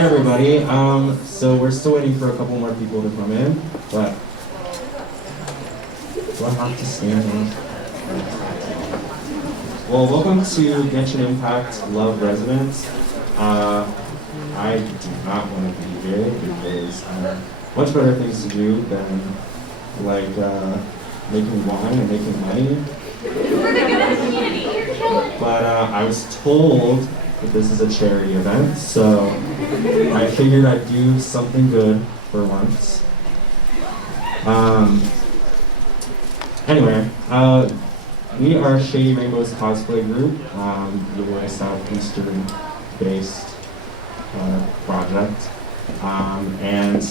Hi everybody. So we're still waiting for a couple more people to come in, but do I have to stand here? Well, welcome to Genshin Impact Love Residence. I do not want to be here because I have much better things to do than making wine and making money. We're the good community. You're killing it. But I was told that this is a charity event, so I figured I'd do something good for once. Anyway, we are Shady Rainbows cosplay group. We're a southeastern-based project, and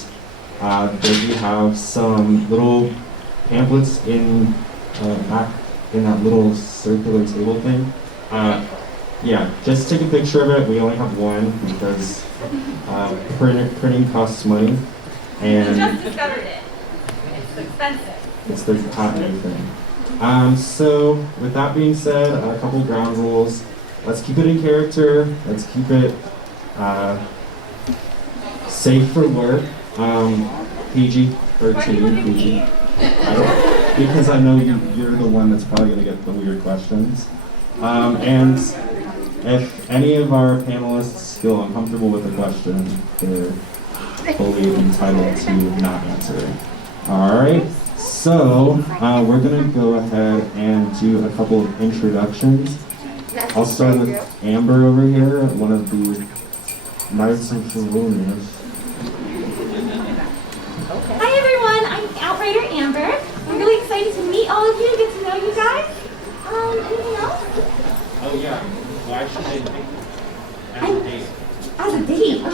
then we have some little pamphlets in back in that little circular table thing. Yeah, just take a picture of it. We only have one because printing costs money, and We just discovered it. It's expensive. it's the hot new thing. So with that being said, a couple ground rules. Let's keep it in character. Let's keep it safe for work. PG-13, PG. Because I know you're the one that's probably going to get the weird questions. And if any of our panelists feel uncomfortable with a question, they're fully entitled to not answer it. Alright, so we're going to go ahead and do a couple of introductions. I'll start with Amber over here, one of the Knights of Feronius. Hi everyone, I'm Outrider Amber. I'm really excited to meet all of you, get to know you guys. Anything else? Oh yeah, why should they pick as a date? As a date? I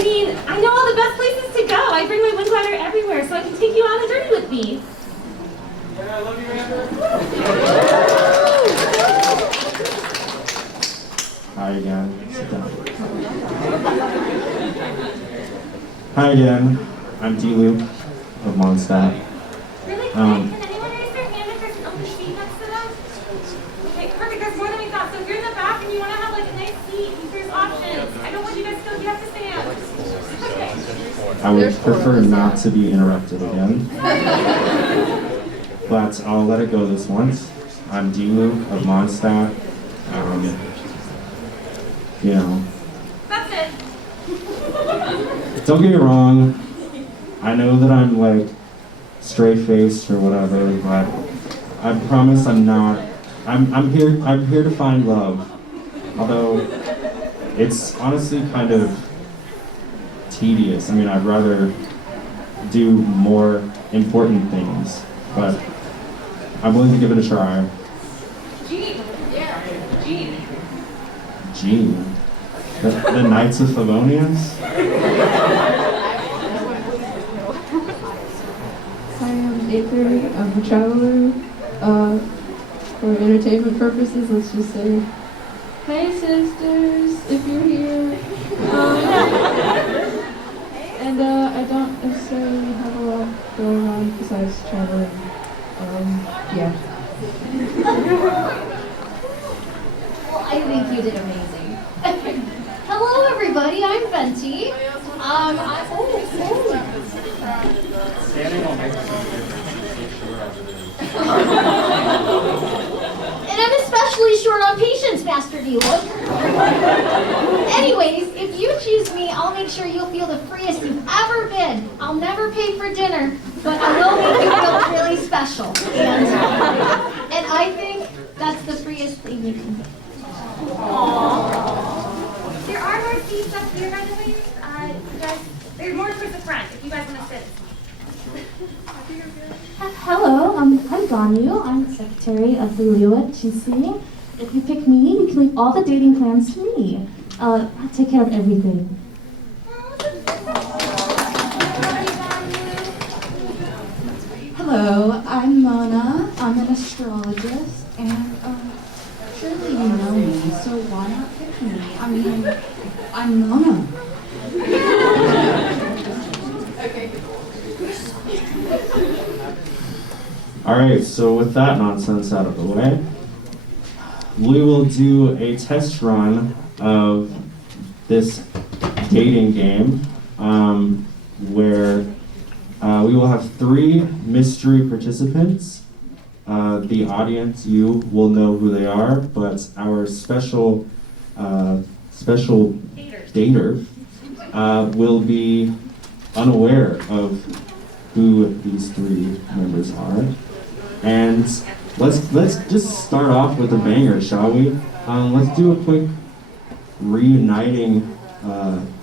mean, I know all the best places to go. I bring my wind glider everywhere so I can take you on a journey with me. Yeah, I love you, Amber. Hi again. Sit down. Hi again. I'm D-Luke of Mondstadt. Really? Can anyone raise their hand if there's an open seat next to them? Okay, perfect. There's more than we thought. So if you're in the back and you want to have like a nice seat, there's options. I don't want you guys to feel you have to stand. Okay. I would prefer not to be interrupted again. But I'll let it go this once. I'm D-Luke of Mondstadt. You know. That's it. Don't get me wrong. I know that I'm like straight-faced or whatever, but I promise I'm not. I'm here to find love. Although it's honestly kind of tedious. I mean, I'd rather do more important things, but I'm willing to give it a try. Gene. Yeah. Gene. Gene. The Knights of Favonius? Hi, I'm Baker. I'm a traveler. For entertainment purposes, let's just say, hey sisters, if you're here. And I don't necessarily have a lot going on besides traveling. Yeah. Well, I think you did amazing. Hello, everybody. I'm Venti. And I'm especially short on patience, Master D-Look. Anyways, if you choose me, I'll make sure you'll feel the freest you've ever been. I'll never pay for dinner, but I will make you feel really special. And I think that's the freest thing you can do. Aww. There are more seats up here, by the way. You guys, there's more towards the front if you guys want to sit. Hello, I'm Ganyu. I'm the secretary of the Leo at GC. If you pick me, you can leave all the dating plans to me. I'll take care of everything. Hello, I'm Mona. I'm an astrologist, and surely you know me, so why not pick me? I mean, I'm Mona. Alright, so with that nonsense out of the way, we will do a test run of this dating game where we will have 3 mystery participants. The audience, you will know who they are, but our special dater will be unaware of who these 3 members are. And let's just start off with a banger, shall we? Let's do a quick reuniting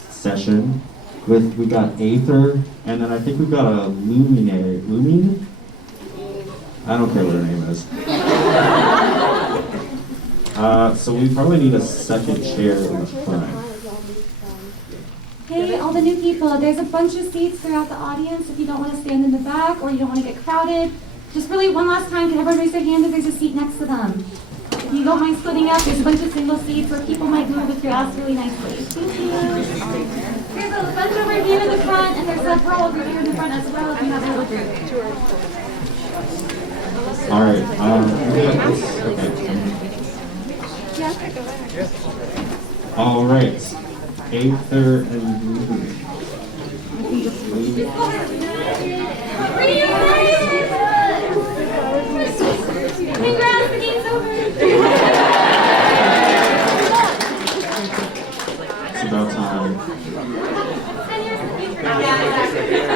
session with, we got Aether, and then I think we've got a Luminary. Lumine? I don't care what her name is. So we probably need a second chair in the front. Hey, all the new people, there's a bunch of seats throughout the audience if you don't want to stand in the back or you don't want to get crowded. Just really one last time, can everyone raise their hand if there's a seat next to them? If you don't mind splitting up, there's a bunch of single seats where people might move if you're asked really nicely. Thank you. There's a bunch over here in the front, and there's several over here in the front as well if you have a little group. All right. All right. Aether and Lumine. Congrats, the game's over. It's about time. And here's the future.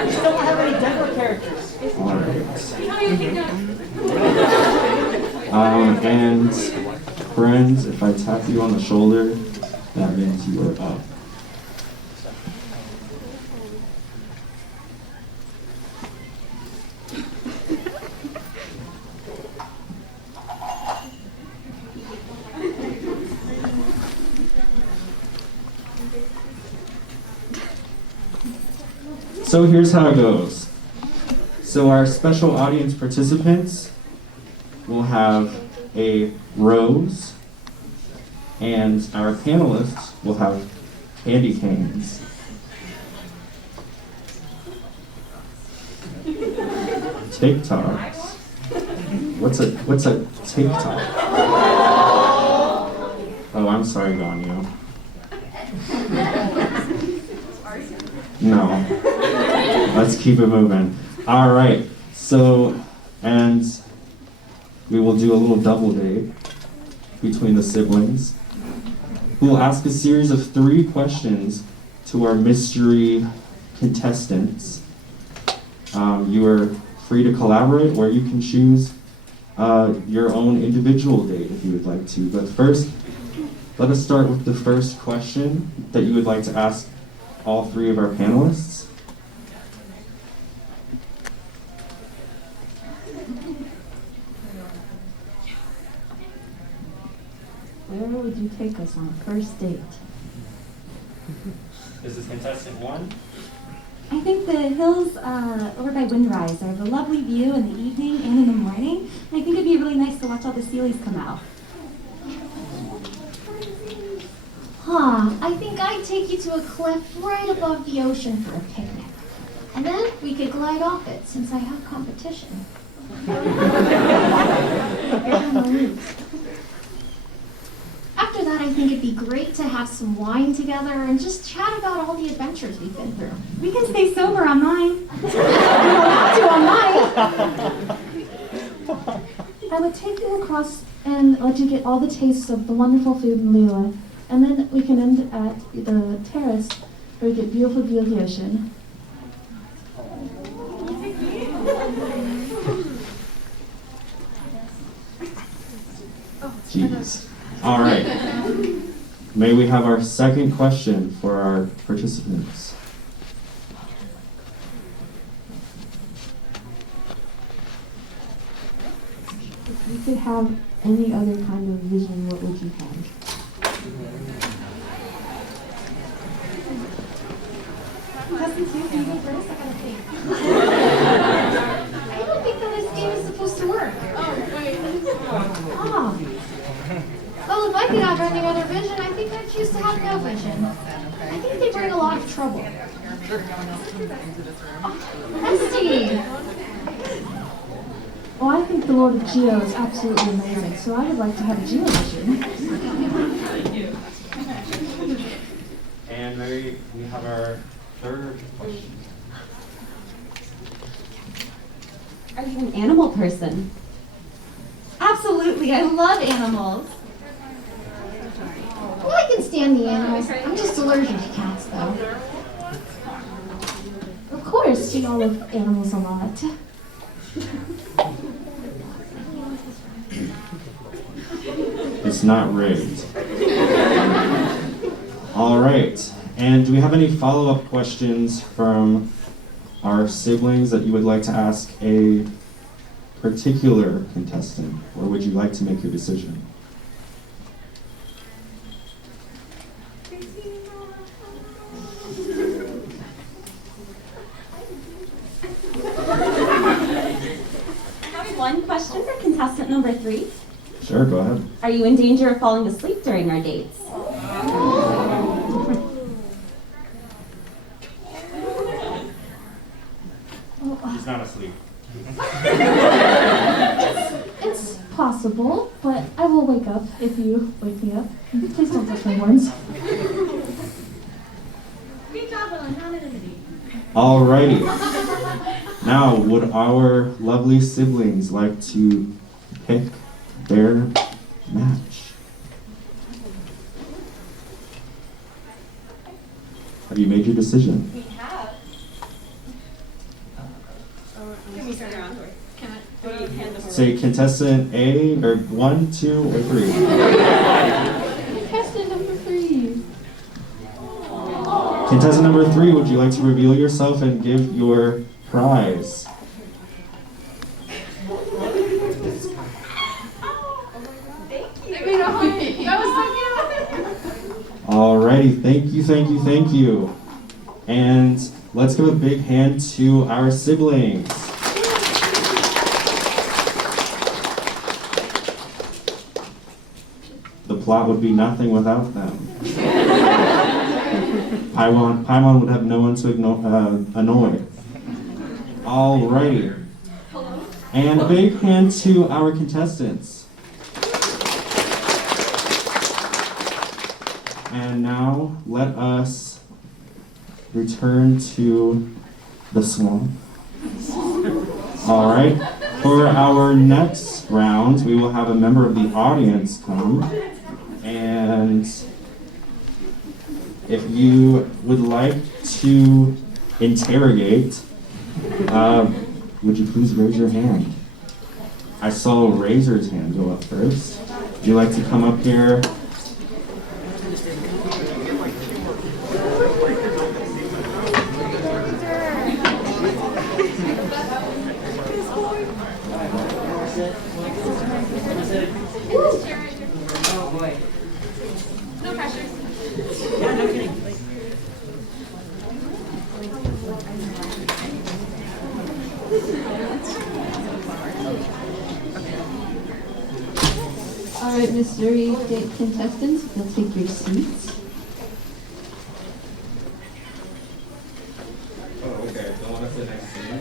Just don't have any Denver characters. All right. How many you think? And friends, if I tap you on the shoulder, that means you are up. So here's how it goes. So our special audience participants will have a rose, and our panelists will have candy canes. TikToks. What's a TikTok? Oh, I'm sorry, Ganyo. No. Let's keep it moving. All right. So, and we will do a little double date between the siblings, who will ask a series of 3 questions to our mystery contestants. You are free to collaborate, or you can choose your own individual date if you would like to. But first, let us start with the first question that you would like to ask all 3 of our panelists. Where would you take us on a first date? This is contestant 1. I think the hills over by Windrise are a lovely view in the evening and in the morning. And I think it'd be really nice to watch all the sealies come out. I think I'd take you to a cliff right above the ocean for a picnic. And then we could glide off it since I have competition. After that, I think it'd be great to have some wine together and just chat about all the adventures we've been through. We can stay sober on mine. You don't have to on mine. I would take you across and let you get all the tastes of the wonderful food in Lila. And then we can end at the terrace where we get beautiful view of the ocean. Jeez. All right. May we have our second question for our participants? If you could have any other kind of vision, what would you have? Contestant 2, can you go first? I gotta think. I don't think that this game is supposed to work. Oh. Well, if I could have any other vision, I think I'd choose to have no vision. I think they bring a lot of trouble. Esty! Oh, I think the Lord of Geo is absolutely amazing, so I would like to have a Geo vision. And And Mary, we have our third question. Are you an animal person? Absolutely, I love animals. Well, I can stand the animals. I'm just allergic to cats, though. Of course, we all love animals a lot. It's not rigged. All right. And do we have any follow-up questions from our siblings that you would like to ask a particular contestant, or would you like to make your decision? I have one question for contestant number 3. Sure, go ahead. Are you in danger of falling asleep during our dates? He's not asleep. It's possible, but I will wake up if you wake me up. Please don't touch my horns. Great job, anonymity. Alrighty. Now, would our lovely siblings like to pick their match? Have you made your decision? We have. Can we turn around? Can I? Hand over. Say contestant A, or 1, 2, or 3. Contestant number 3. Contestant number 3, would you like to reveal yourself and give your prize? Alrighty, thank you, thank you, thank you. And let's give a big hand to our siblings. The plot would be nothing without them. Paimon would have no one to annoy. Alrighty. And a big hand to our contestants. And now let us return to the swamp. Alright. For our next round, we will have a member of the audience come. And if you would like to interrogate, would you please raise your hand? I saw Razor's hand go up first. Would you like to come up here? No pressure. All right, Matsuri date contestants, you'll take your seats. Oh, okay. Don't want to sit next to me.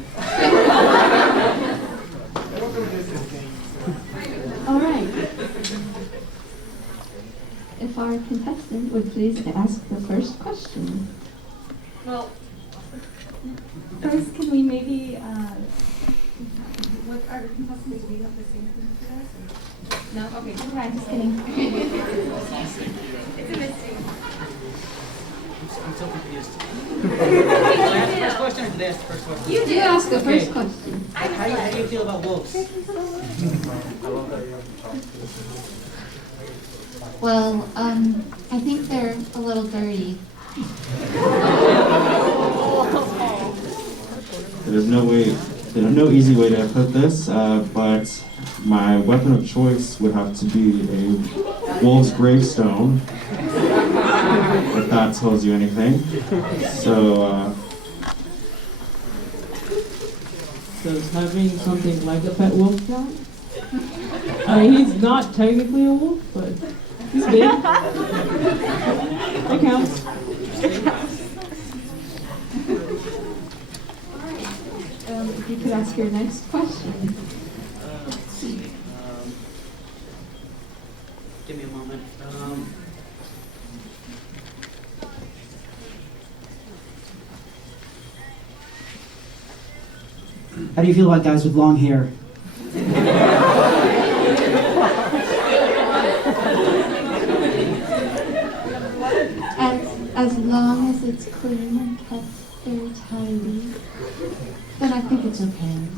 All right. If our contestant would please ask the first question. Well, first, can we maybe, what are the contestants, do we have the same thing for us? No? Okay, okay, just kidding. It's a mystery. I'm so confused. Did I ask the first question or did I ask the first question? You do. You ask the Okay. first question. How do you feel about wolves? Well, I think they're a little dirty. There's no easy way to put this, but my weapon of choice would have to be a wolf's gravestone, if that tells you anything. So, Does having something like a pet wolf count? I mean, he's not technically a wolf, but he's big. It counts. If you could ask your next question. Let's see. Give me a moment. How do you feel about guys with long hair? As long as it's clean and kept very tidy, then I think it's okay.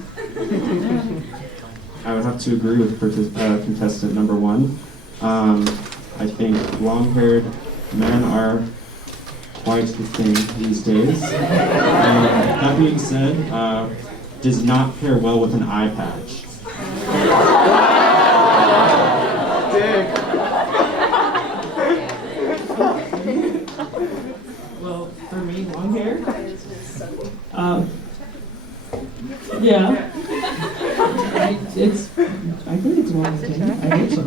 I would have to agree with contestant number 1. I think long-haired men are quite the thing these days. That being said, does not pair well with an eye patch. Well, for me, long hair. Yeah. I think it's well maintained. I hope so.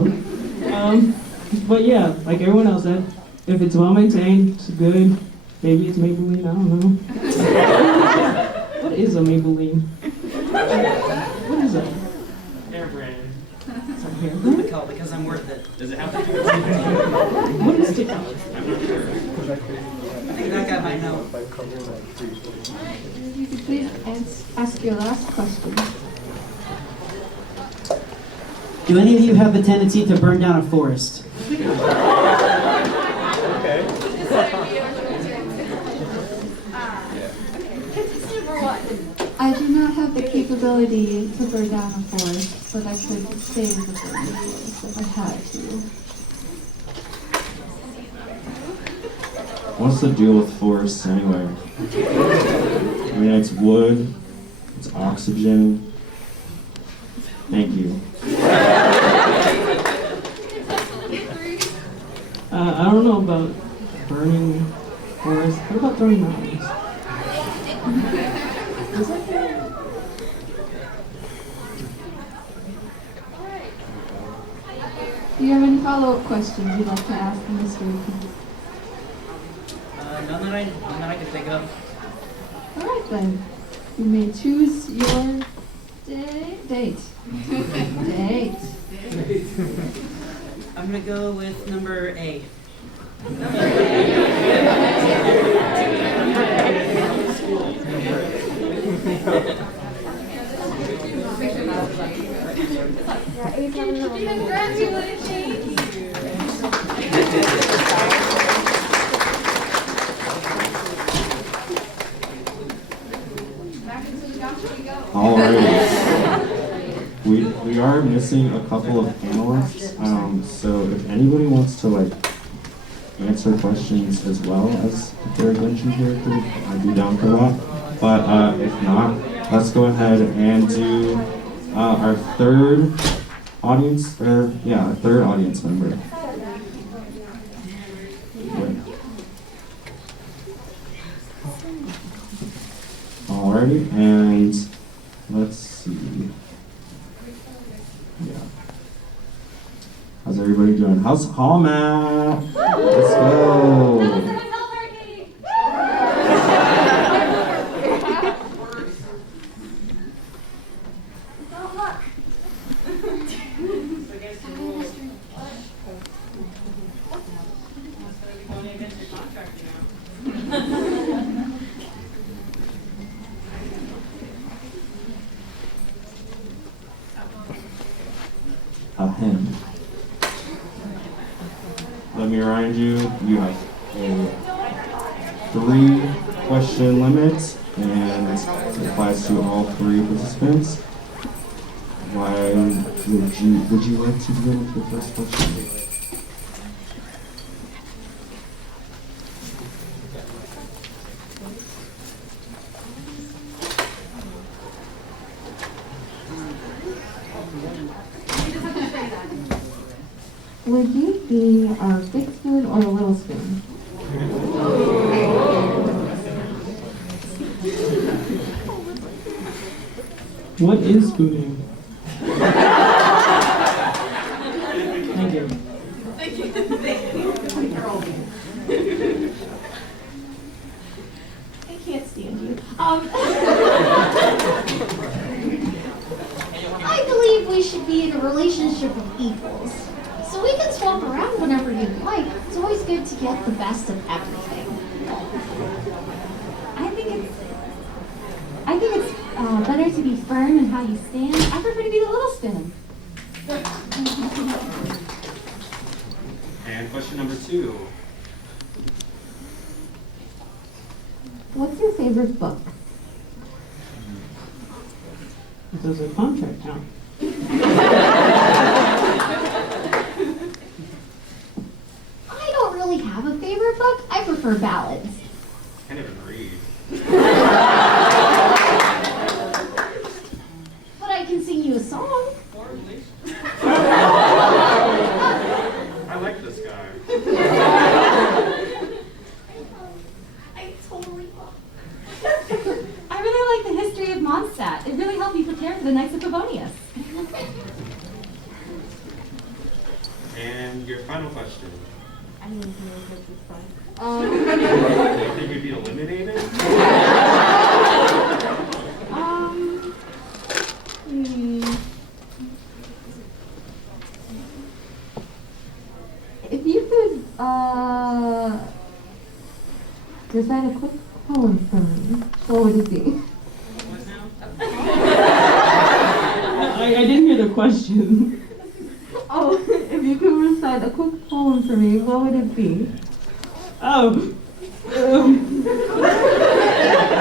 But yeah, like everyone else said, if it's well maintained, it's good. Maybe it's Maybelline, I don't know. What is a Maybelline? What is that? Hair brand. It's a hair brand? I call it because I'm worth it. Does it have to do with What is TikTok? I'm not sure. I think that guy might know. If you could please ask your last question. Do any of you have the tendency to burn down a forest? I do not have the capability to burn down a forest, but I could save the forest if I had to. What's the deal with forests anyway? I mean, it's wood, it's oxygen. Thank you. I don't know about burning forests. What about burning mountains? Do you have any follow-up questions you'd like to ask the mystery? None that I can think of. All right then. You may choose your date. Date. I'm gonna go with number A. Alright. We are missing a couple of panelists, so if anybody wants to like answer questions as well as their Genshin character, I'd be down for that. But if not, let's go ahead and do our third audience member. Alrighty, and let's see. Yeah. How's everybody doing? How's Hall Matt? Let's go. Him. Let me remind you, you have a 3-question limit, and it applies to all 3 participants. Why would you like to begin with your first question? Would you be a big spoon or a little spoon? What is spooning? Thank you. I can't stand you. I believe we should be in a relationship of equals. So we can swap around whenever you'd like. It's always good to get the best of everything. I think it's better to be firm in how you stand. I prefer to be the little spin. And question number 2. What's your favorite book? Does a contract count? I don't really have a favorite book. I prefer ballads. Can't even read. But I can sing you a song. I like this guy. I totally will. I really like the history of Mondstadt. It really helped me prepare for the Knights of Favonius. And your final question. I didn't even know if this was Do you think we'd be eliminated? If you could, recite a quick poem for me, what would it be? I didn't hear the question. Oh, if you could recite a quick poem for me, what would it be? Oh.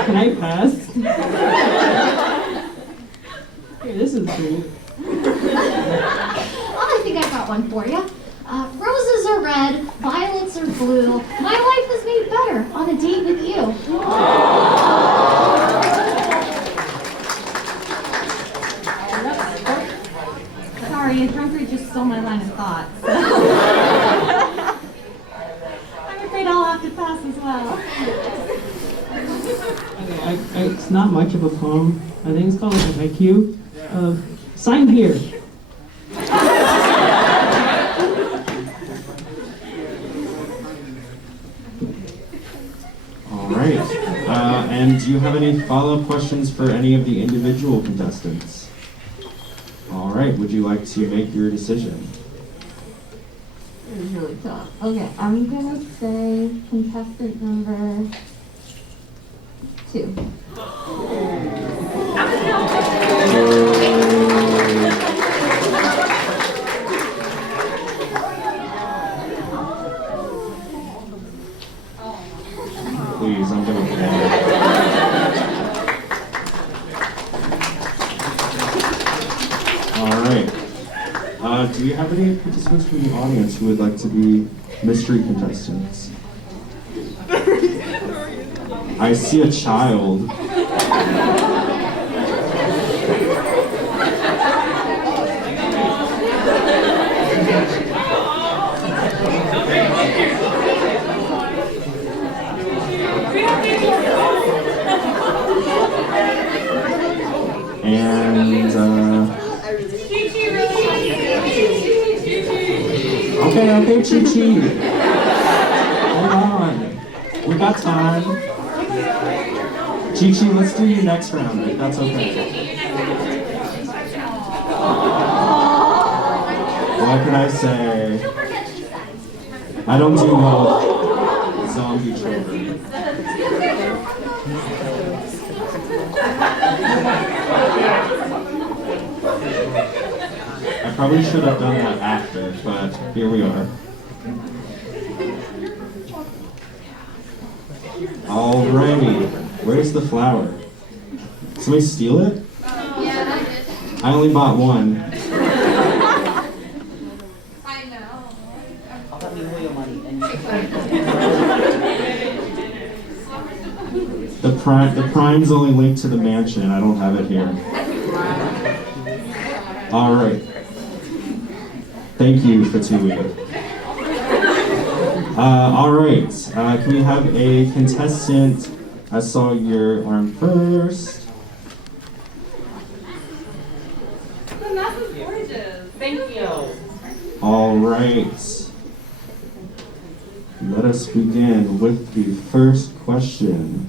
Can I pass? Hey, this is great. Well, I think I got one for you. Roses are red, violets are blue. My life was made better on a date with you. Sorry, a drunkard just stole my line of thought. I'm afraid I'll have to pass as well. It's not much of a poem. I think it's called like an IQ. Sign here. All right. And do you have any follow-up questions for any of the individual contestants? All right. Would you like to make your decision? This is really tough. Okay, I'm gonna say contestant number 2. Please, I'm gonna fall. All right. Do you have any participants from the audience who would like to be mystery contestants? I see a child. And, okay, Chi-Chi. Hold on. We got time. Chi-Chi, let's do you next round, if that's okay. What can I say? I don't do well with zombie children. I probably should have done that after, but here we are. Alrighty, where's the flower? Somebody steal it? Yeah, I did. I only bought one. I know. I'll have you your money and The prime's only linked to the mansion. I don't have it here. All right. Thank you, Fatui. All right. Can we have a contestant? I saw your arm first. The map is gorgeous. Thank you. All right. Let us begin with the first question.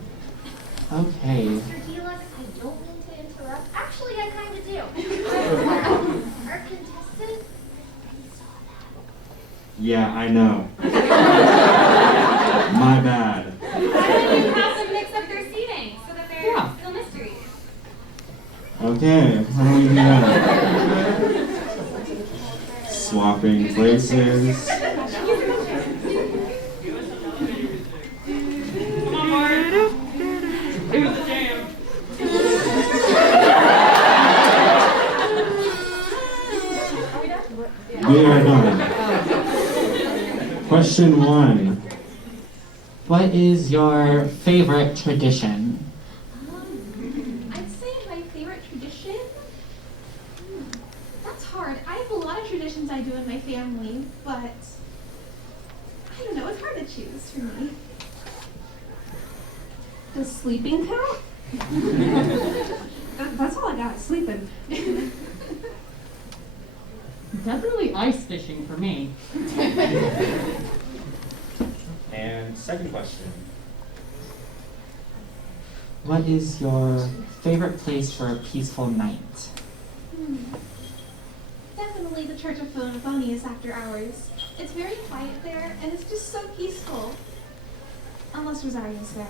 Okay. Mr. Deluxe, I don't mean to interrupt. Actually, I kind of do. Our contestant, Yeah, I know. My bad. Why don't you have them mix up their seating so that they're still mysteries? Okay, how do we do that? Swapping places. We are done. Question 1. What is your favorite tradition? I'd say my favorite tradition? That's hard. I have a lot of traditions I do in my family, but I don't know, it's hard to choose for me. Does sleeping count? That's all I got, sleeping. Definitely ice fishing for me. And second question. What is your favorite place for a peaceful night? Definitely the Church of Phonius after hours. It's very quiet there, and it's just so peaceful. Unless Rosario's there.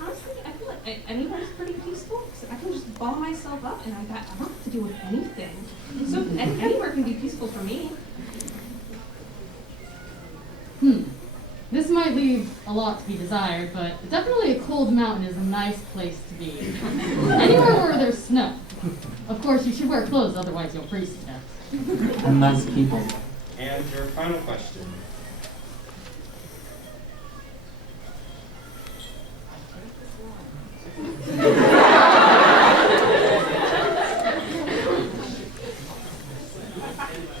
Honestly, I feel like anywhere's pretty peaceful. So I can just ball myself up, and I don't have to deal with anything. So anywhere can be peaceful for me. This might leave a lot to be desired, but definitely a cold mountain is a nice place to be. Anywhere where there's snow. Of course, you should wear clothes, otherwise you'll freeze to death. And less people. And your final question.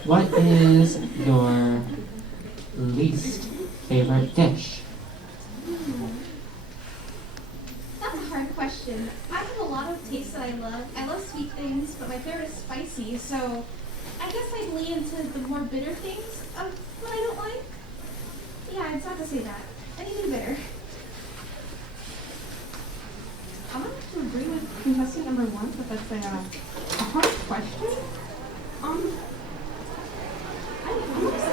What is your least favorite dish? That's a hard question. I have a lot of tastes that I love. I love sweet things, but my favorite is spicy, so I guess I'd lean into the more bitter things of what I don't like. Yeah, I'd have to say that. Anything bitter. I'm gonna have to agree with contestant number 1 that that's a hard question. I'm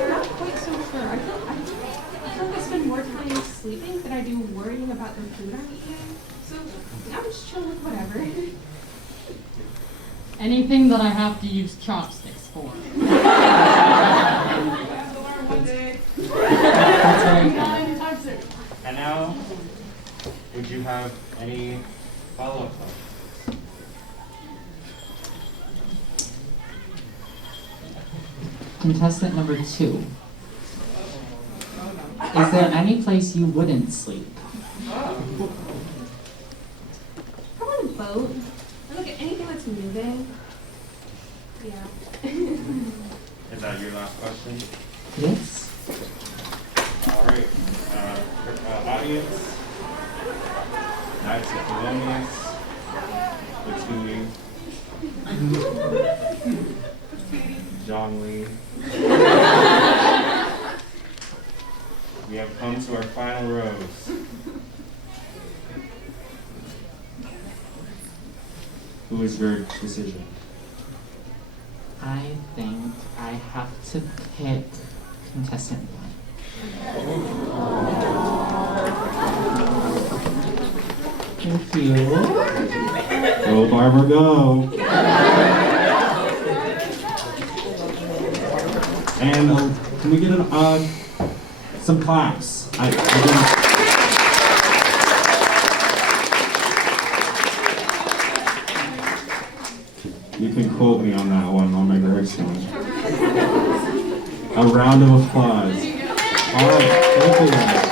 not quite so sure. I feel like I spend more time sleeping than I do worrying about the food I'm eating. So I'm just chill with whatever. Anything that I have to use chopsticks for. That's very good. And now, would you have any follow-up questions? Contestant number 2. Is there any place you wouldn't sleep? Probably on a boat. Or look at anything that's moving. Yeah. Is that your last question? Yes. All right. Audience. Knights of Colonius. Matsuri. John Lee. We have come to our final rows. Who is your decision? I think I have to pick contestant 1. Thank you. Go, Barbara, go. And can we get some claps? You can quote me on that one. I'll make it excellent. A round of applause. All right, thank you guys.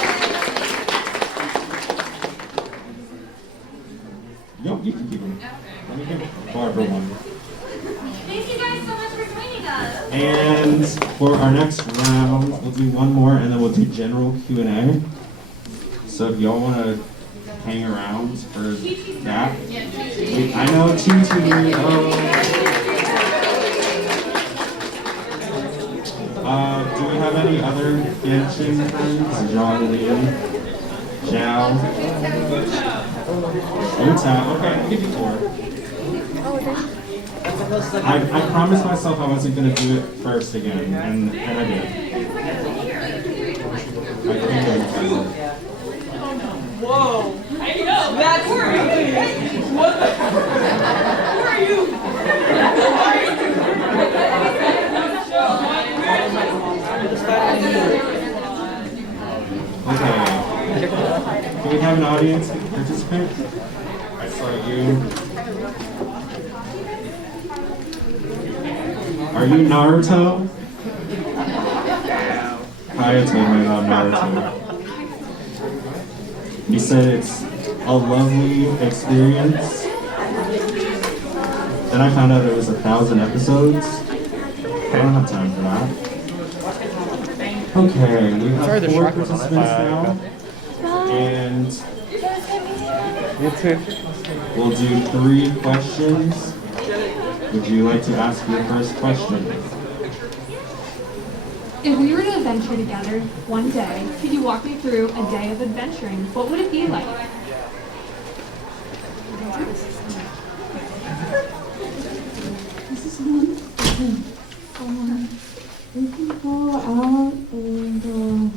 Yep, you can keep them. Let me give Barbara one. Thank you guys so much for joining us. And for our next round, we'll do one more, and then we'll do general Q&A. So if y'all want to hang around for that, I know Tutu. Do we have any other Genshin friends? John Lee, Zhao, Uta. Okay, I'll give you 4. I promised myself I wasn't going to do it first again, and I did. I couldn't do it. Whoa. I know. That's right. What the? Who are you? Who are you? Okay. Can we have an audience participant? I saw you. Are you Naruto? Kaya told me about Naruto. He said it's a lovely experience. Then I found out it was 1,000 episodes. I don't have time for that. Okay, we have 4 participants now. And we'll do 3 questions. Would you like to ask your first question? If we were to adventure together one day, could you walk me through a day of adventuring? What would it be like? This is one. We can go out and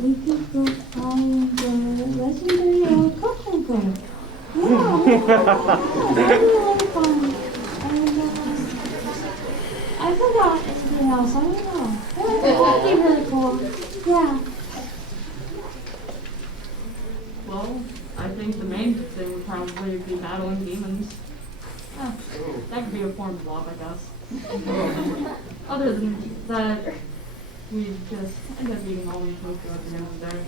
we could go find the legendary Coco Go. Yeah, that'd be really fun. And I forgot anything else. I don't know. Yeah, I think that'd be really cool. Yeah. Well, I think the main thing would probably be battling demons. That could be a form of love, I guess. Other than that, we just end up eating all we cook at the end of the day.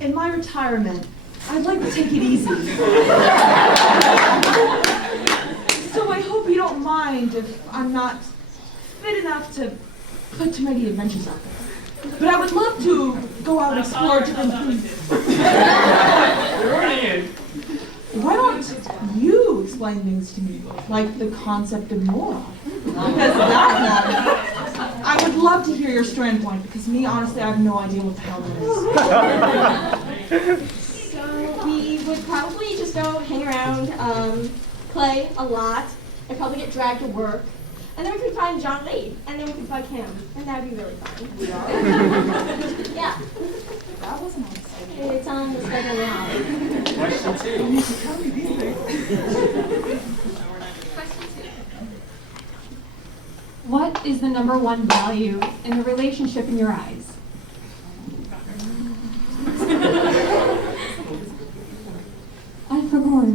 In my retirement, I'd like to take it easy. So I hope you don't mind if I'm not fit enough to put too many adventures out there. But I would love to go out and explore different things. Why don't you explain things to me, like the concept of moron? Because that one, I would love to hear your standpoint, because me, honestly, I have no idea what the hell it is. So we would probably just go hang around, play a lot, and probably get dragged to work. And then we could find John Lee, and then we could bug him, and that'd be really fun. Yeah. That wasn't on schedule. It's on the schedule now. Question 2. You should tell me these things. Question 2. What is the #1 value in the relationship in your eyes? I forgot.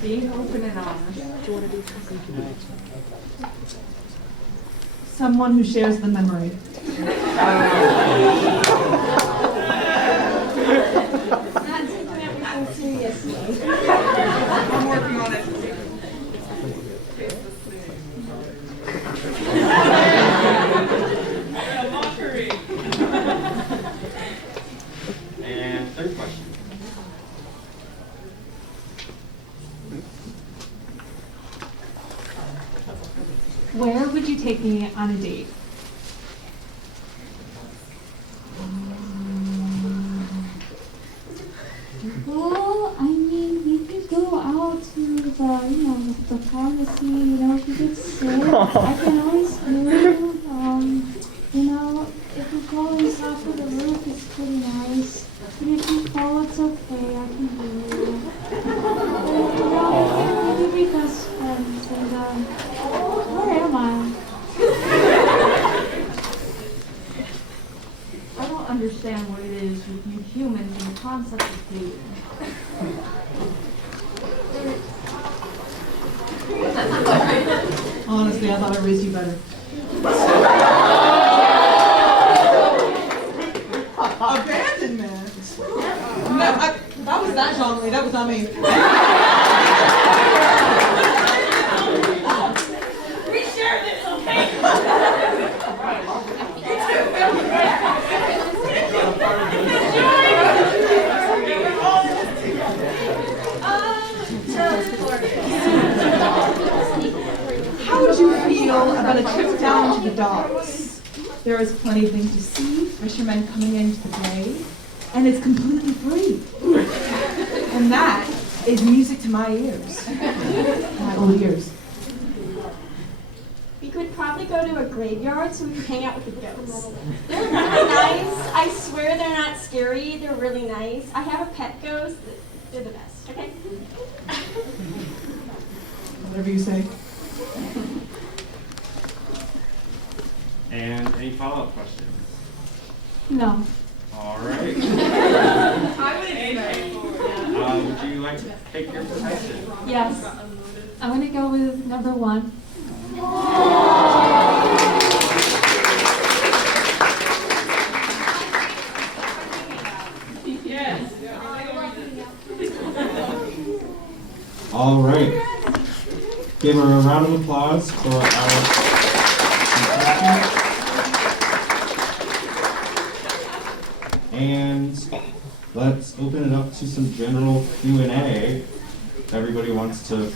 Being open and honest. Someone who shares the memory. Not taking everything seriously. I'm working on it. And 3rd question. Where would you take me on a date? Well, I mean, we could go out to the pharmacy, if you get sick. I can always do. If you fall on top of the roof, it's pretty nice. But if you fall, it's okay. I can do it. We could be best friends. And, where am I? I don't understand what it is with you humans and the concept of dating. Honestly, I thought I raised you better. Abandonment? No, that was that Jean Lee. That was not me. We share this, okay? How would you feel about a trip down to the docks? There is plenty of things to see, fishermen coming into the bay, and it's completely free. And that is music to my ears. My old ears. Be you could probably go to a graveyard so we could hang out with the ghosts. They're really nice. I swear they're not scary. They're really nice. I have a pet ghost. They're the best, okay? Whatever you say. And any follow-up questions? No. All right. Would you like to take your position? Yes. I'm gonna go with number 1. All right. Give her a round of applause for our contestant. And let's open it up to some general Q&A. Everybody wants to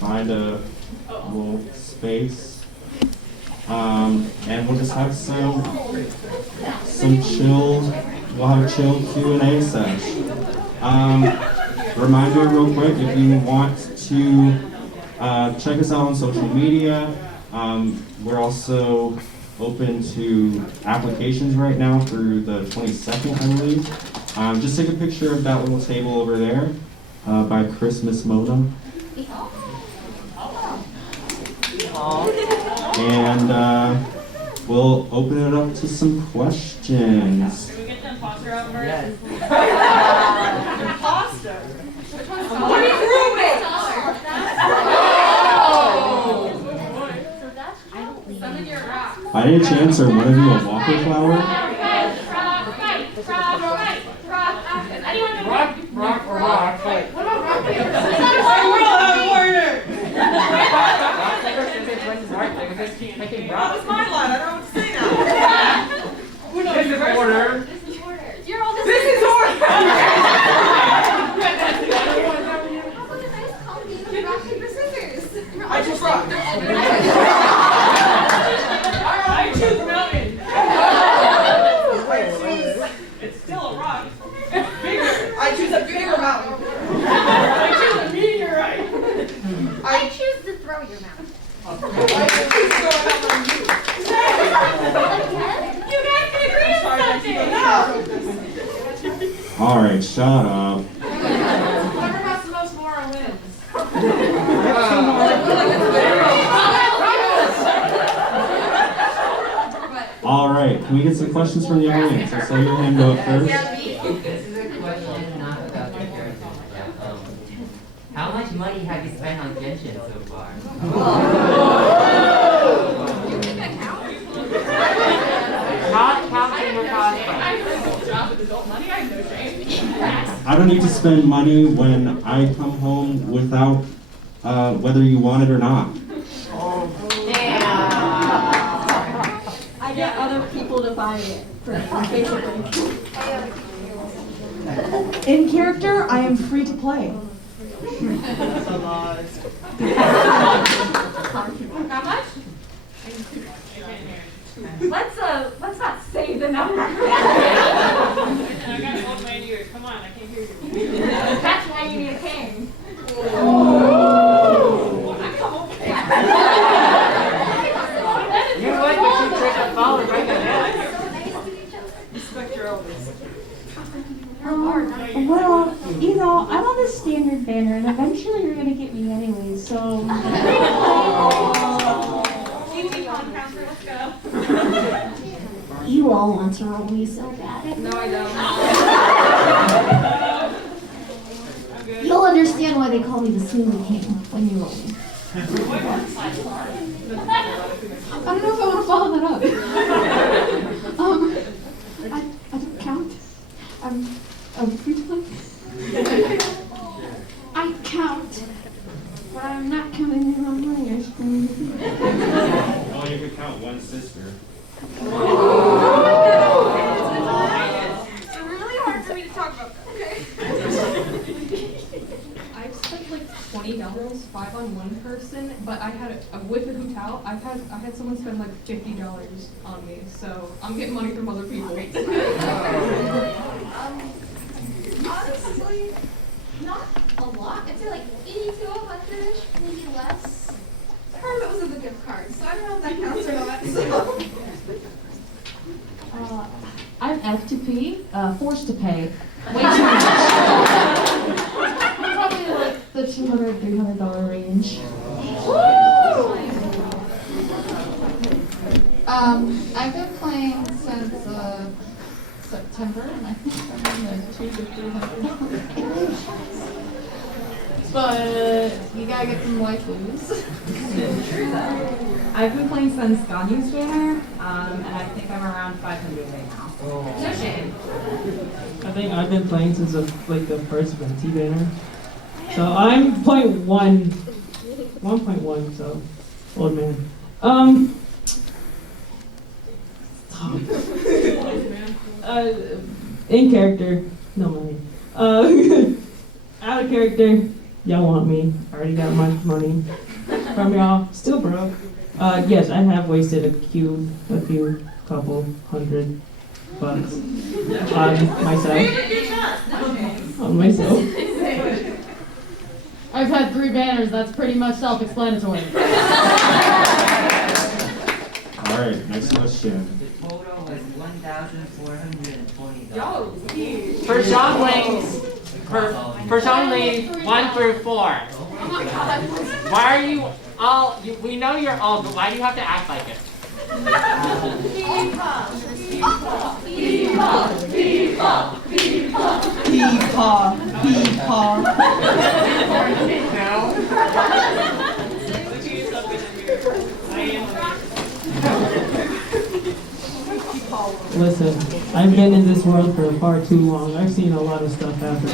find a little space. And we'll just have some chill, we'll have a chill Q&A session. Reminder real quick, if you want to check us out on social media, we're also open to applications right now through the 22nd, I believe. Just take a picture of that little table over there by Christmas Mona. And we'll open it up to some questions. Can we get the imposter out first? Yes. Imposter? Which one's What are you roommates? Summon your rock. By any chance, are one of you a Walker flower? Rock or rock, fight. What about rock? I will have a warner. That was my line. I don't know what to say now. Who knows? This is order. You're all This is order. rock, paper, scissors. I choose rock. I choose mountain. It's still a rock. Bigger. I choose a bigger mountain. I choose a meteorite. I choose to throw your mouth. I choose to go out on you. You guys can agree on something. All right, shut up. Whoever has the most moral wins. All right, can we get some questions from the audience? I saw your hand go up first. This is a question not about the characters. How much money have you spent on Genshin so far? Not counting your cosplay. I don't need to spend money when I come home without whether you want it or not. I get other people to buy it, basically. In character, I am free to play. How much? Let's not say the number. I got to hold my ears. Come on, I can't hear you. That's why you need a king. You would, but you take a follow right now. Respect your elders. Well, you know, I'm on the standard banner, and eventually you're gonna get me anyway, so. Let's go. You all want to roll me so bad. No, I don't. You'll understand why they call me the Smoothie King when you roll me. I don't know if I want to follow that up. I don't count. I'm free to play. I count, but I'm not counting the wrong money. Oh, you could count one sister. It's really hard for me to talk about that. Okay. I've spent like $20, 5 on one person, but I had with a hotel. I had someone spend like $50 on me, so I'm getting money from other people. Honestly, not a lot. I'd say like 80 to 100-ish, maybe less per of it was in the gift card, so I don't know if that counts or not. So. I'm F to P, forced to pay. Way too much. Probably like the $200, $300 range. I've been playing since September, and I think I'm in the $200 to $300. But you gotta get some waifus. I've been playing since Ganyu's banner, and I think I'm around 500 right now. No shame. I think I've been playing since the first Venti banner. So I'm 1.1, so old man. In character, no money. Out of character, y'all want me. I already got my money from y'all. Still broke. Yes, I have wasted a few couple $100 on myself. On myself. I've had 3 banners, that's pretty much self-explanatory. Alright, next question. The total was $1,440. For only 1 through 4. Oh my god. Why are you all, we know you're old, but why do you have to act like it? Listen, I've been in this world for far too long. I've seen a lot of stuff happen.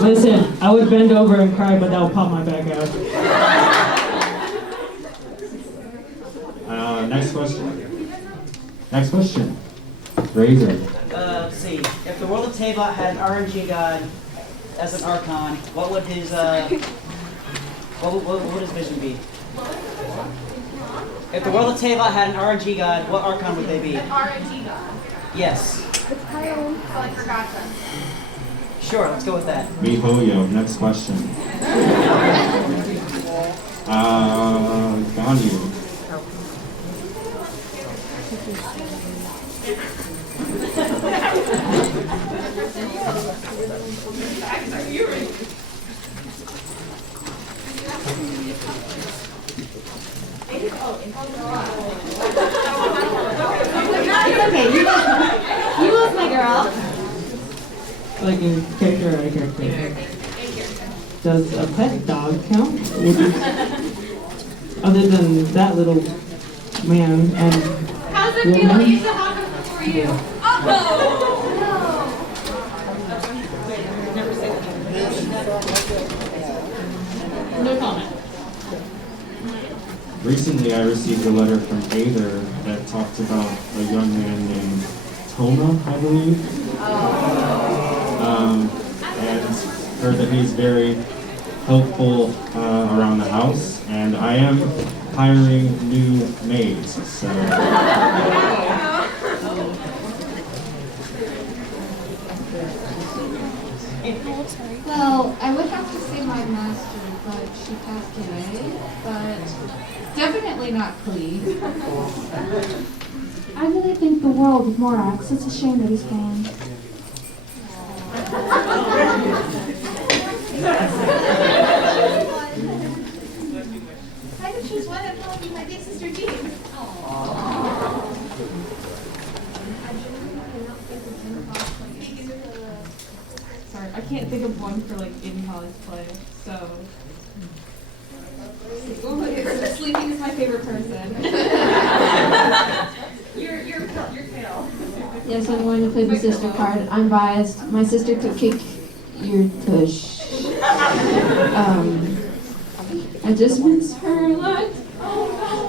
Listen, I would bend over and cry, but that would pop my back out. Next question. Next question. Razor. Let's see. If the world of Teyvat had an RNG god as an archon, what would his what would his vision be? If the world of Teyvat had an RNG god, what archon would they be? An RNG god. Yes. It's Kyle. So I forgot that. Sure, let's go with that. Mihoyo, next question. Ganyu. It's okay, you lose my girl. Like in character or a character? Does a pet dog count? Other than that little man and How's it feel? I woman? used to have it before you. No comment. Recently, I received a letter from Aether that talked about a young man named Toma, I believe. And heard that he's very helpful around the house, and I am hiring new maids, so. Well, I would have to say my master, but she passed away. But definitely not Klee. I really think the world of Morax. It's a shame that he's gone. I could choose one and probably be my big sister Jean. Sorry, I can't think of one for like in college play, so. Sleeping is my favorite person. You're pale. Yes, I'm going to play the sister card. I'm biased. My sister could kick your tush. I just miss her a lot.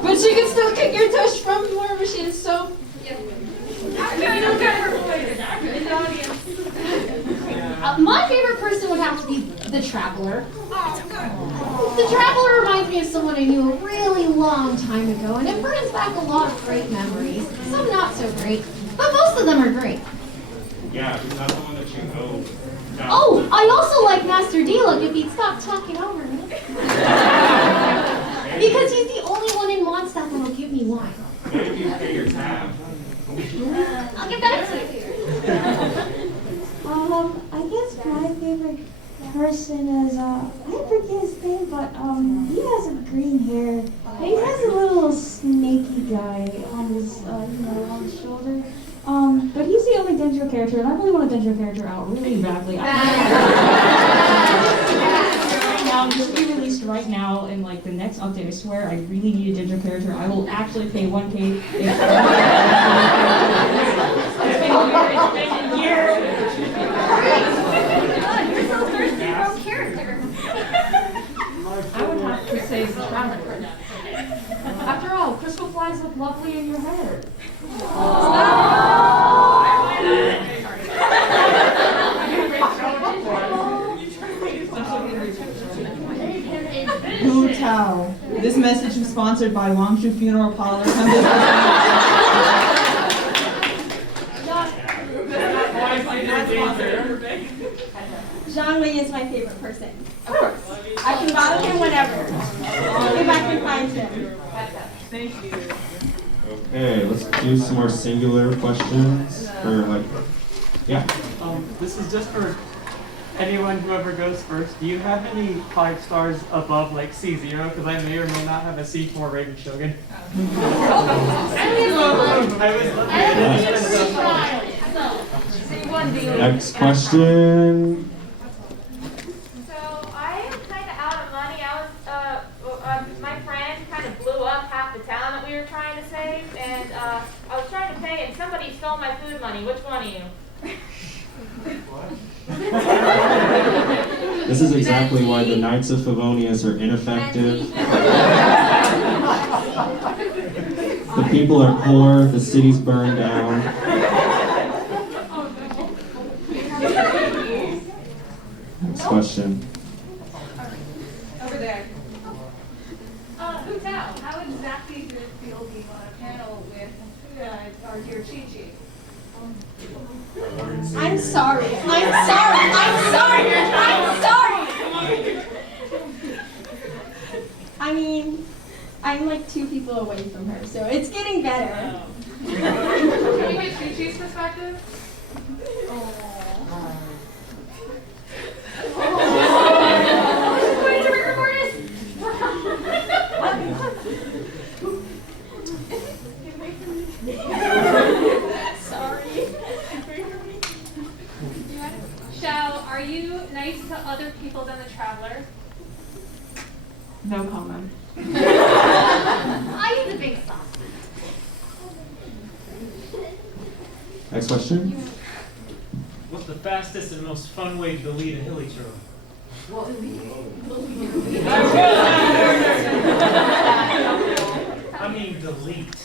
But she can still kick your tush from wherever she is, so. My favorite person would have to be the Traveler. The Traveler reminds me of someone I knew a really long time ago, and it brings back a lot of great memories. Some not so great, but most of them are great. Yeah, he's not the one that you go down. Oh, I also like Master D. Look, if he'd stop talking over me. because I forget his name, but he has a green hair. And he has a little snaky guy on his on his shoulder. But he's the only Dendro character, and I really want a Dendro character out really badly. Just be released right now in like the next update. I swear, I really need a Dendro character. I will actually pay 1K. It's been a year. You're so thirsty for a character. I would have to say the traveler. After all, crystal flies look lovely in your hair. Hu Tao. This message was sponsored by Wangshu Funeral Parlor. Come visit us. Zhang Li is my favorite person. Of course. I can bottle him whenever. If I can find him. Thank you. Okay, let's do some more singular questions for yeah. This is just for anyone, whoever goes first. Do you have any 5 stars above like C0? Because I may or may not have a C4 Raven Shogun. Next question. So I am kind of out of money. My friend kind of blew up half the town that we were trying to save, and I was trying to pay, and somebody stole my food money. Which one of you? This is exactly why the Knights of Favonius are ineffective. The people are poor, the city's burned down. Next question. Over there. Hu Tao, how exactly did it feel being on a panel with our dear Chi Chi? I'm sorry. I'm sorry. I mean, I'm like 2 people away from her, so it's getting better. Can we get Chi Chi's perspective? Shao, are you nice to other people than the traveler? No comment. I use a big sauce. Next question. What's the fastest and most fun way to delete a hilly trail? I mean delete.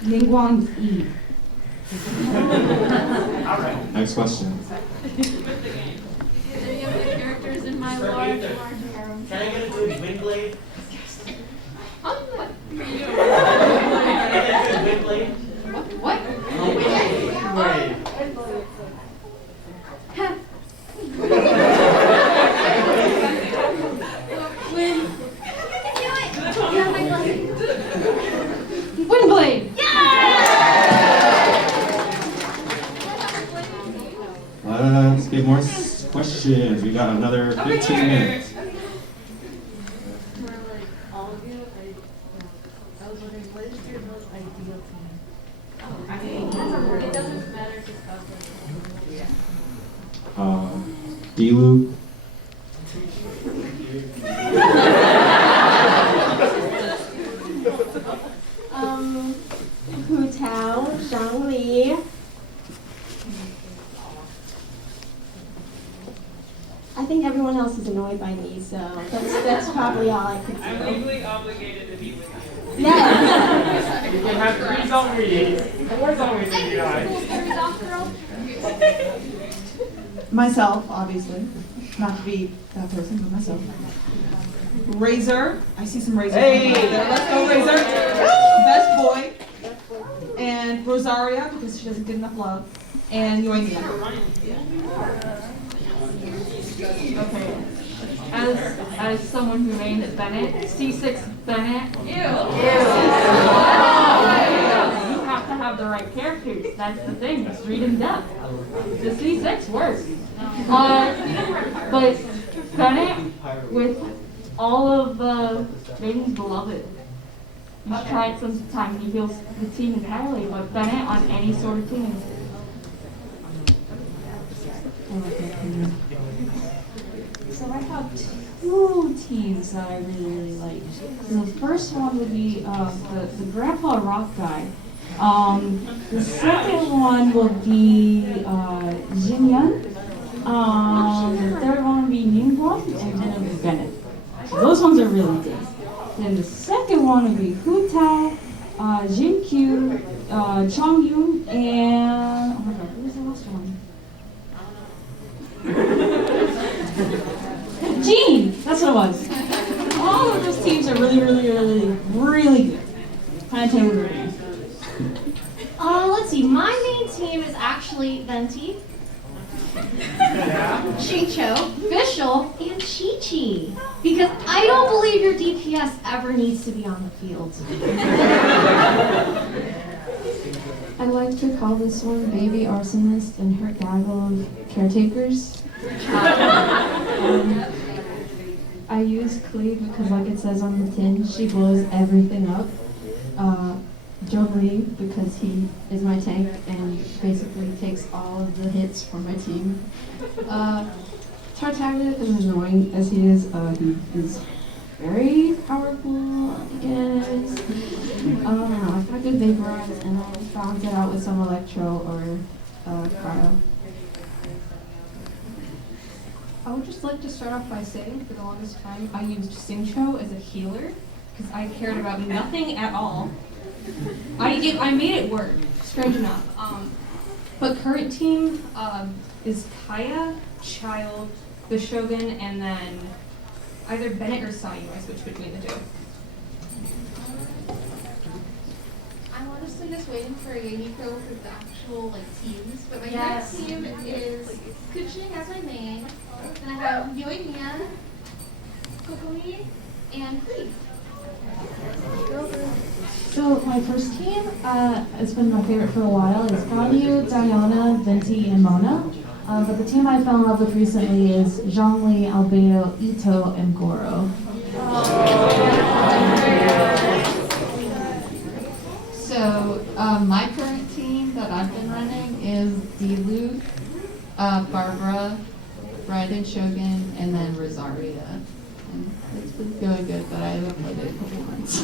Ningguang's E. Next question. Any of the characters in my large harem? Can I get a good wind blade? What? Can I get a good wind blade? What? Blade. Windblade! Let's get more questions. We got another 15 minutes. It doesn't matter just Dilu. Hu Tao, Zhang Li. I think everyone else is annoyed by me, so that's probably all I could do. I'm legally obligated to be with you. No. You can have 3 zone readings, 4 zone readings. Myself, obviously. Not to be that person, but myself. Razor. I see some Razor. Hey! Let's go, Razor. Best boy. And Rosaria, because she doesn't get enough love. And Yoimia. Okay. As someone who named Bennett, C6 Bennett. Ew. You have to have have the right characters. That's the thing. Just read in depth. The C6 works. But Bennett, with all of Raiden's beloved, you should try it sometime. He heals the team entirely, but Bennett on any sort of team. So I have two teams that I really, really like. The first one would be the Grandpa Rock guy. The second one will be Jinyan. The third one would be Ningguang, and then it would be Bennett. So those ones are really good. Then the second one would be Hu Tao, Jinkyu, Chongyun, and oh my god, who was the last one? Gene! That's what it was. All of those teams are really, really, really, really good. Kind of table rating. Let's see. My main team is actually Venti, Chicho, Vishal, and Chi-Chi. Because I don't believe your DPS ever needs to be on the field. I like to call this one Baby Arsonist and her gaggle of caretakers. I use Cleve because, like it says on the tin, she blows everything up. Zhongli because he is my tank and basically takes all of the hits from my team. Tartaglia is annoying as he is. He is very powerful, I guess. I've got good vaporize and I'll balance it out with some electro or cryo. I would just like to start off by saying, for the longest time, I used Xingqiu as a healer because I cared about nothing at all. I made it work, strange enough. But current team is Kaya, Child, the Shogun, and then either Bennett or Sayu. I switch between the two. I'm honestly just waiting for a Uniqlo with the actual teams, but my Yes. next team is Kuching as my main, and I have Yui Mian, Kokumi, and Kui. So my first team, it's been my favorite for a while, is Ganyu, Diana, Venti, and Mona. But the team I fell in love with recently is Zhongli, Albedo, Ito, and Goro. So my current team that I've been running is Diluc, Barbara, Raiden Shogun, and then Rosaria. And it's been going good, but I haven't played it a couple months.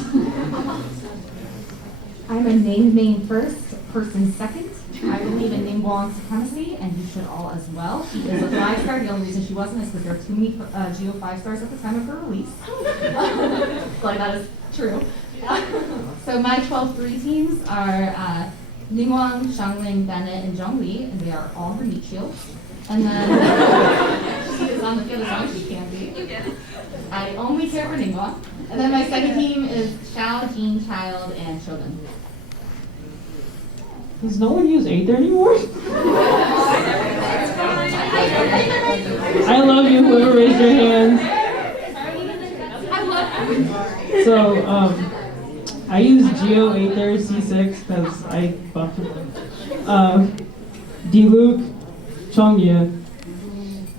I'm a named main first, person second. I believe in Ningguang's supremacy, and you should all as well. She is a 5-star. The only reason she wasn't is because there were too many Geo 5-stars at the time of her release. Like, that is true. So my 12-3 teams are Ningguang, Xiangling, Bennett, and Zhongli, and they are all her meat shields. And then she is on the field as long as she can be. You get it. I only care for Ningguang. And then my second team is Xiao, Jean, Child, and Shogun. Does no one use Aether anymore? I love you, whoever raised your hands. So, I use Geo Aether C6 because I buffed it. Diluc, Chongya.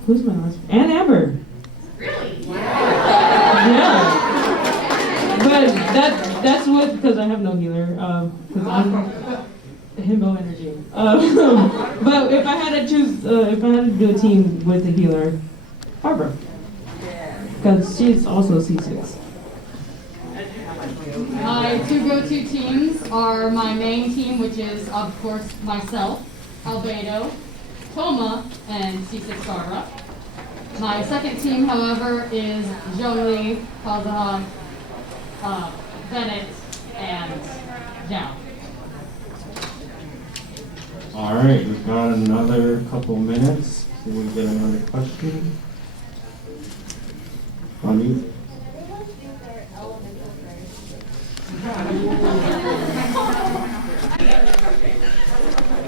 Who's my last? And Amber. Really? Yeah. But that's what, because I have no healer. Because I'm himbo energy. But if I had to choose, if I had to do a team with a healer, Barbara. Because she's also C6. My two go-to teams are my main team, which is, of course, myself, Albedo, Toma, and C6 Barbara. My second team, however, is Zhongli, Kazaha, Bennett, and Zhao. All right, we've got another couple minutes before we get another question. On you.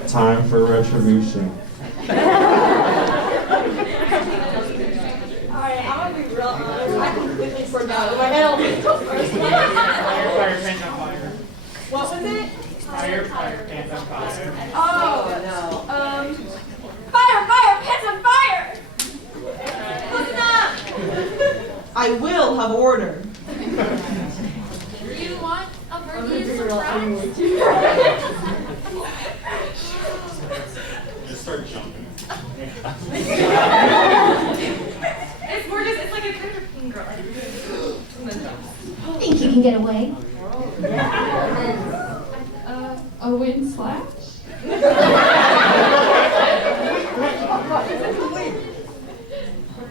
Time for retribution. Alright, I'm gonna be real honest. I completely forgot. My head will go first. What was it? Fire, pants on fire. Oh, fire, pants on fire! Close enough! I will have order. Do you want a birthday surprise? Just start jumping. It's more just, it's like a Critter King girl. Think you can get away? A wind slash?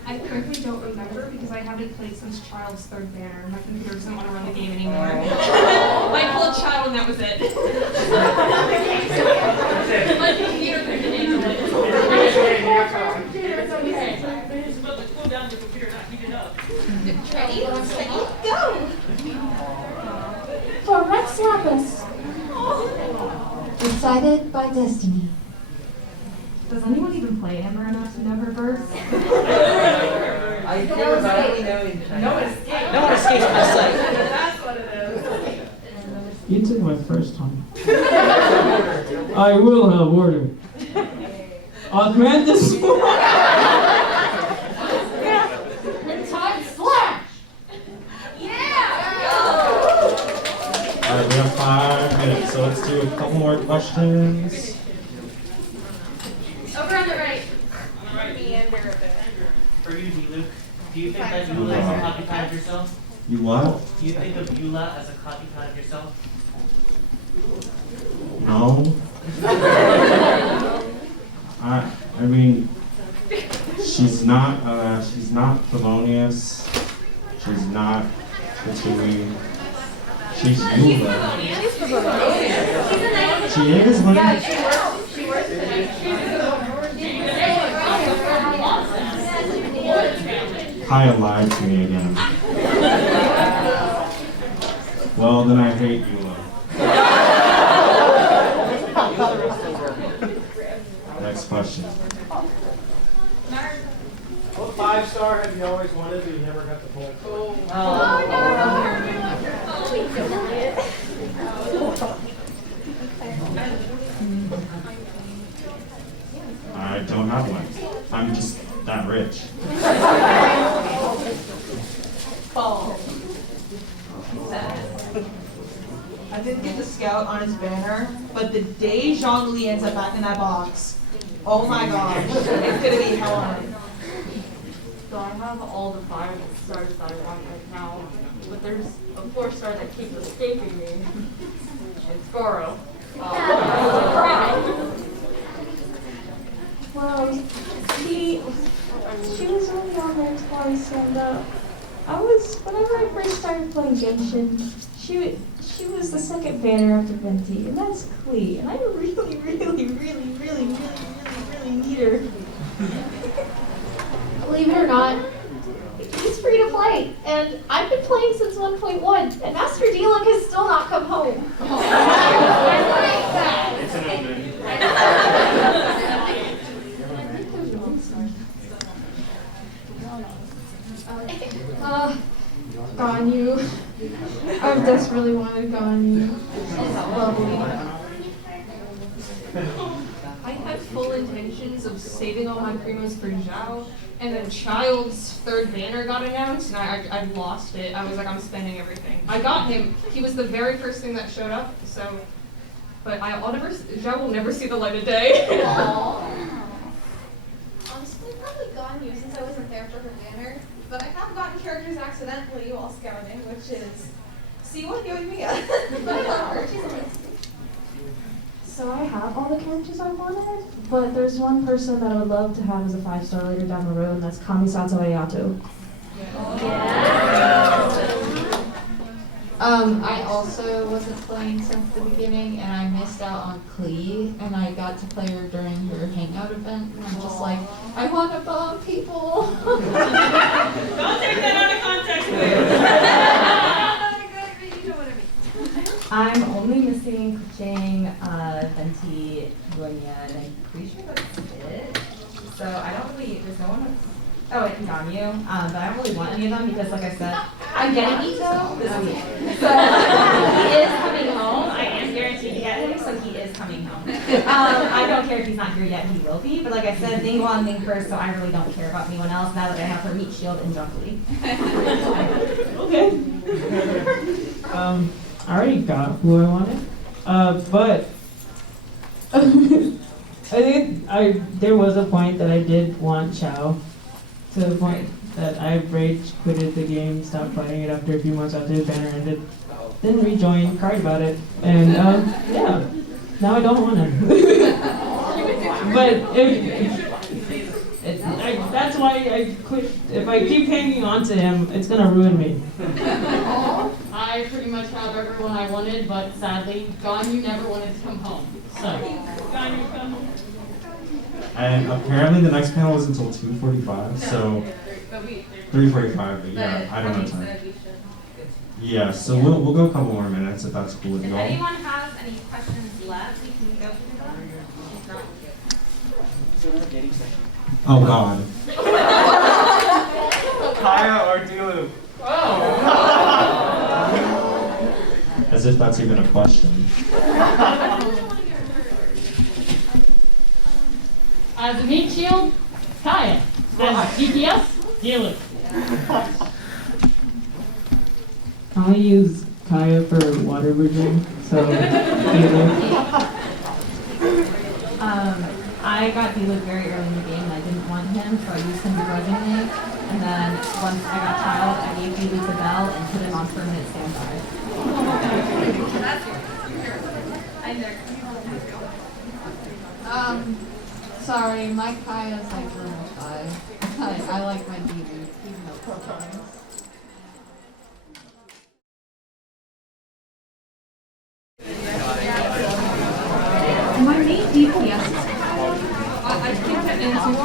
I frankly don't remember because I haven't played since Child's third banner. My computer doesn't want to run the game anymore. I pulled Child and that was it. My computer couldn't handle it. It's okay. It's about to cool down the computer, not heat it up. Ready, steady, go! For Rex Lapis. Decided by destiny. Does anyone even play Ember enough to know her birth? I care about only knowing. No one escapes my sight. That's what it is. You took my first one. I will have order. I'll command this one. Time slash. Alright, we have 5 minutes, so let's do a couple more questions. Over on the right. Meander a bit. For you, Luke, do you think that Eula is a copycat of yourself? You what? Do you think of Eula as a copycat of yourself? No. I mean, she's not felonious. She's not Matsuri. She's Yula. She is, honey. Yeah, she works tonight. Kaya lied to me again. Well, then I hate Yula. Next question. What 5-star have you always wanted but you never got to pull? I don't have one. I'm just that rich. I didn't get the scout on his banner, but the day Jean-Louis ends up back in that box, oh my gosh, it's gonna be hell on earth. So I have all the 5 stars that I want right now, but there's a 4-star that keeps escaping me. It's Goro. Well, she was only on there twice, and whenever I first started playing Genshin, she was the second banner after Venti, and that's Klee, and I really need her. Believe it or not, he's free to play, and I've been playing since 1.1, and Master D-Luck has still not come home. It's an omen. Ganyu. I've desperately wanted Ganyu. She's lovely. I had full intentions of saving all my primos for Zhao, and then Child's third banner got announced, and I lost it. I was like, I'm spending everything. I got him. He was the very first thing that showed up, so. But Zhao will never see the light of day. Honestly, probably Ganyu since I wasn't there for her banner. But I have gotten characters accidentally while scouting, which is C1 giving me a. But I love her. She's amazing. So I have all the characters I wanted, but there's one person that I would love to have as a 5-star later down the road, and that's Kamisato Ayato. I also wasn't playing since the beginning, and I missed out on Klee, and I got to play her during her hangout event, and I'm just like, I want to bomb people. Don't take that out of context, I'm only missing Kuching, Venti, Luanya, and I'm pretty sure that's it. So I don't really, there's no one else. Oh, and Ganyu. But I don't really want any of them because, like I said, I'm getting Ito this week. So he is coming home. I am guaranteed to get him, so he is coming home. I don't care if he's not here yet, he will be. But like I said, Ning Wong Ning first, so I really don't care about anyone else now that I have her meat shield and Junkly. Okay. I already got who I wanted. But I think there was a point that I did want Chow, to the point that I rage quitted the game, stopped playing it after a few months after the banner ended, then rejoined, cried about it, and yeah, now I don't want him. But that's why I quit. If I keep hanging on to him, it's gonna ruin me. I pretty much have everyone I wanted, but sadly, Gone, you never wanted to come home. So, Gone, you come home. And apparently the next panel is until 2:45, so 3:45. But yeah, I don't have time. Yeah, so we'll go a couple more minutes if that's cool with If you all. anyone has any questions left, we can go through them. If not, Oh God. Kaya or Dilu? As if that's even a question. As a meat shield, Kaya. As GPS, Dilu. I use Kaya for water bridging, so I got Diluc very early in the game and I didn't want him, so I used him begrudgingly. And then once I got Child, I gave Diluc a bell and put him on permanent standby. Sorry, my Kaya's like level 5. I like my DB, even though performance. My main DPS. I think that answers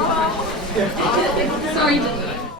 your question. Sorry.